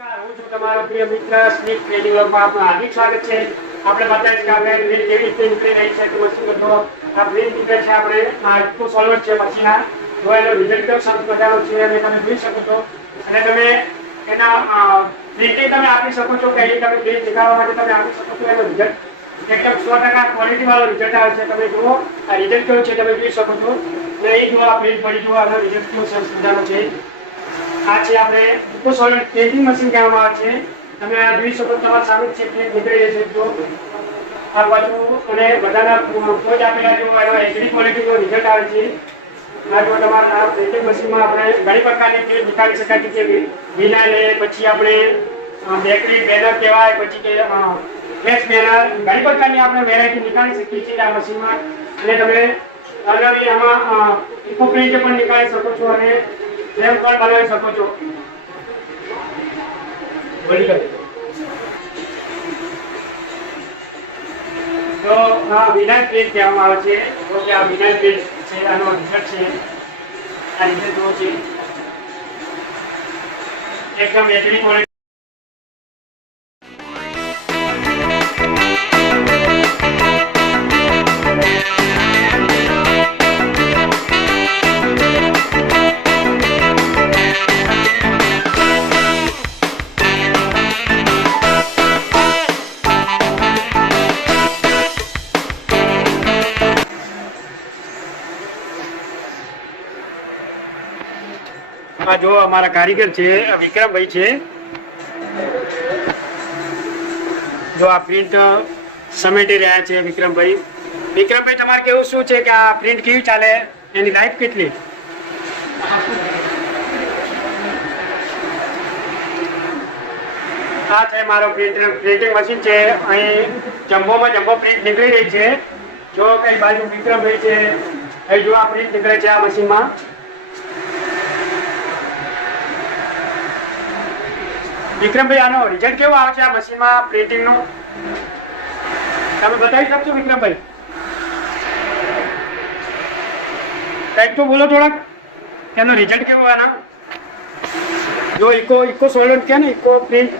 હું છું તમારો પ્રિય મિત્ર સ્લીપ ટ્રેડિંગ વર્કમાં આપનું હાર્દિક સ્વાગત છે। આપણે બતાવીશ કે આપણે ગ્રીન કેવી રીતે નીકળી રહી છે તો મશીન તો આ ગ્રીન નીકળે છે આપણે આ ટુ સોલ્વર છે મશીન જો એનો રિઝલ્ટ કેવો સરસ મજાનો છે અને તમે જોઈ શકો છો અને તમે એના પ્રિન્ટિંગ તમે આપી શકો છો કે અહીં તમે પ્રિન્ટ દેખાડવા માટે તમે આપી શકો છો એનો રિઝલ્ટ એકદમ 100% ક્વોલિટી વાળો રિઝલ્ટ આવે છે। તમે જુઓ આ રિઝલ્ટ કેવું છે તમે જોઈ શકો છો અને અહીં જો આ પ્રિન્ટ પડી જુઓ આનો રિઝલ્ટ કેવો સરસ મજાનો છે। આ છે આપણે ટુ સોલિડ પ્રિન્ટિંગ મશીન કહેવામાં આવે છે। તમે આ જોઈ શકો તમારા સામે છે પ્રિન્ટ નીકળી રહી છે જો આ બાજુ અને બધાના પોજ આપેલા જો એનો એચડી ક્વોલિટીનો રિઝલ્ટ આવે છે। આ જો તમારા આ પ્રિન્ટિંગ મશીનમાં આપણે ઘણી પ્રકારની પ્રિન્ટ નીકાળી શકાય છે વિનાઇલ પછી આપણે બેકરી બેનર કહેવાય પછી કે ફ્લેશ બેનર ઘણી પ્રકારની આપણે વેરાયટી નીકાળી શકીએ છીએ આ મશીનમાં અને તમે અલગ આમાં ઇકો પ્રિન્ટ પણ નીકાળી શકો છો અને ફ્રેમ પણ બનાવી શકો છો। તો આ વિનાઇલ પ્રિન્ટ કહેવામાં આવે છે તો કે આ વિનાઇલ પ્રિન્ટ છે આનો રિઝલ્ટ છે આ રિઝલ્ટ જો છે એકદમ એચડી ક્વોલિટી जो हमारा कारीगर है विक्रम भाई है जो आ प्रिंट समेटी रहा है। विक्रम भाई તમારે કેવું શું છે કે આ પ્રિન્ટ કેવી ચાલે એની લાઈફ કેટલી? આ છે મારો પ્રિન્ટિંગ મશીન છે અહીં જમ્બોમાં જમ્બો પ્રિન્ટ નીકળી રહી છે જો કઈ બાજુ વિક્રમ ભાઈ છે અહીં જો આ પ્રિન્ટ નીકળે છે આ મશીનમાં। विक्रम भाई आनो रिजल्ट केवो आवे छे आ मशीन में प्रिंटिंग नो તમે બતાવી શકશો વિક્રમ ભાઈ? કંઈક તો બોલો થોડાક એનો રિઝલ્ટ કેવો આના જો ઇકો સોલિડ કે ને ઇકો પ્રિન્ટ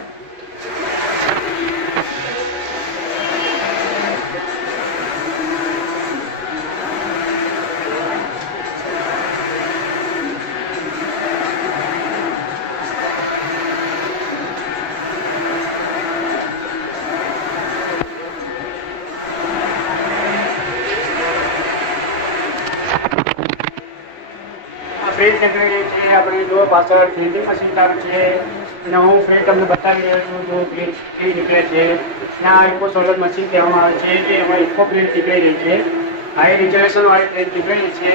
प्रिंट निकली रही है अपनी जो पासवर्ड प्रिंटिंग मशीन चालू है અને હું પ્રિન્ટ તમને બતાવી રહ્યો છું જો પ્રિન્ટ કેવી નીકળે છે। ત્યાં ઇકો સોલર મશીન કહેવામાં આવે છે કે એમાં ઇકો પ્રિન્ટ નીકળી રહી છે હાઈ રિઝોલ્યુશન વાળી પ્રિન્ટ નીકળી રહી છે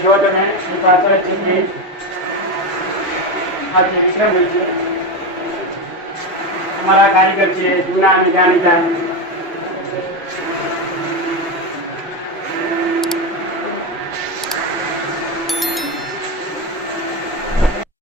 જો તમે એ પાસવર્ડ છે પ્રિન્ટ આ છે વિક્રમ ભાઈ છે અમારા કારીગર છે જૂના અને જાણીતા।